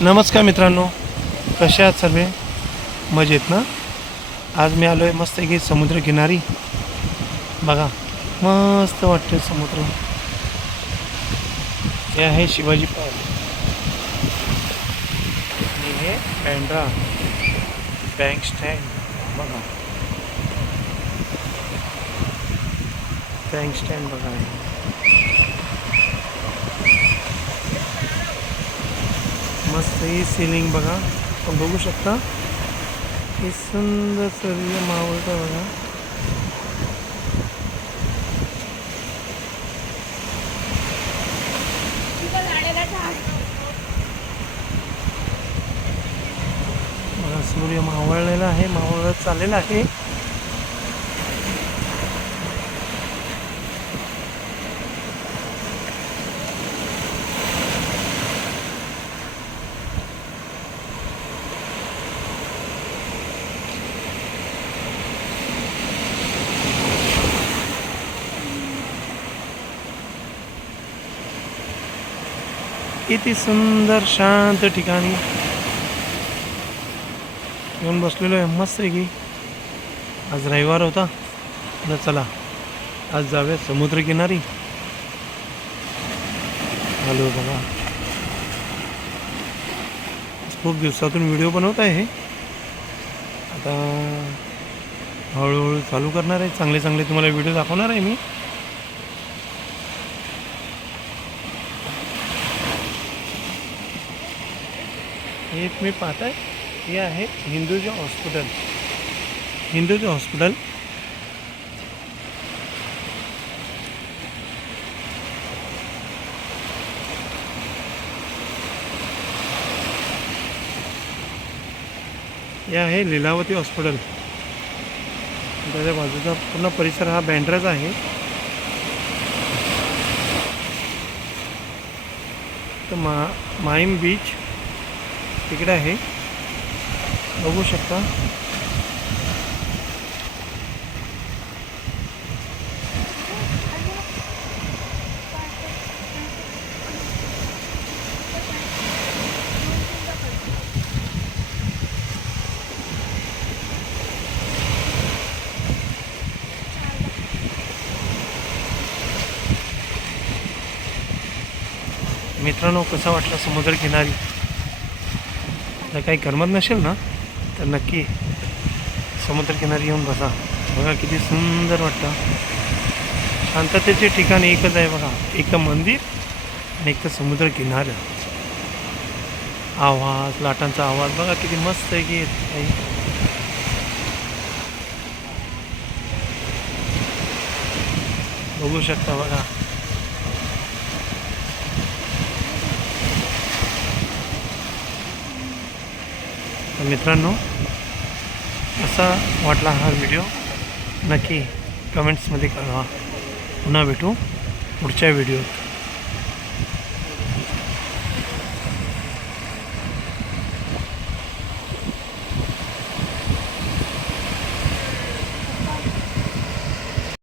नमस्कार मित्रांनो, कसे आहात सर्व? मजेत ना? आज मी आलो आहे मस्त की समुद्रकिनारी. बघा, मस्त वाटते समुद्र. हे आहे शिवाजी पार्क आणि हे बँड्रा बँक स्टँड. बघा, बँक स्टँड बघा आहे. मस्त ही सिलिंग बघा, आपण बघू शकता. हे सुंदर सूर्य मावळतं बघा. बघा, सूर्य मावळलेला आहे, मावळत चाललेला आहे. किती सुंदर शांत ठिकाणी येऊन बसलेलो आहे मस्त आहे की. आज रविवार होता ना, चला आज जाऊया समुद्रकिनारी. हॅलो बघा, खूप दिवसातून व्हिडिओ बनवत आहे. आता हळूहळू चालू करणार आहे. चांगले चांगले तुम्हाला व्हिडिओ दाखवणार आहे मी. हे तुम्ही पाहताय, हे आहे हिंदूजा हॉस्पिटल. हिंदूजा हॉस्पिटल हे आहे लीलावती हॉस्पिटल. त्याच्या बाजूचा पूर्ण परिसर हा बँड्राचा आहे. तर माईम बीच तिकडे आहे, बघू शकता. मित्रांनो, कसा वाटला समुद्रकिनारी? जर काही करमत नसेल ना, तर नक्की समुद्रकिनारी येऊन बसा. बघा किती सुंदर वाटतं. शांततेचे ठिकाण एकच आहे बघा, एक तर मंदिर आणि एक तर समुद्रकिनारा. आवाज, लाटांचा आवाज बघा किती मस्त आहे की. बघू शकता बघा. मित्रांनो, असा वाटला हा व्हिडिओ नक्की कमेंट्समध्ये कळवा. पुन्हा भेटू पुढच्या व्हिडिओत.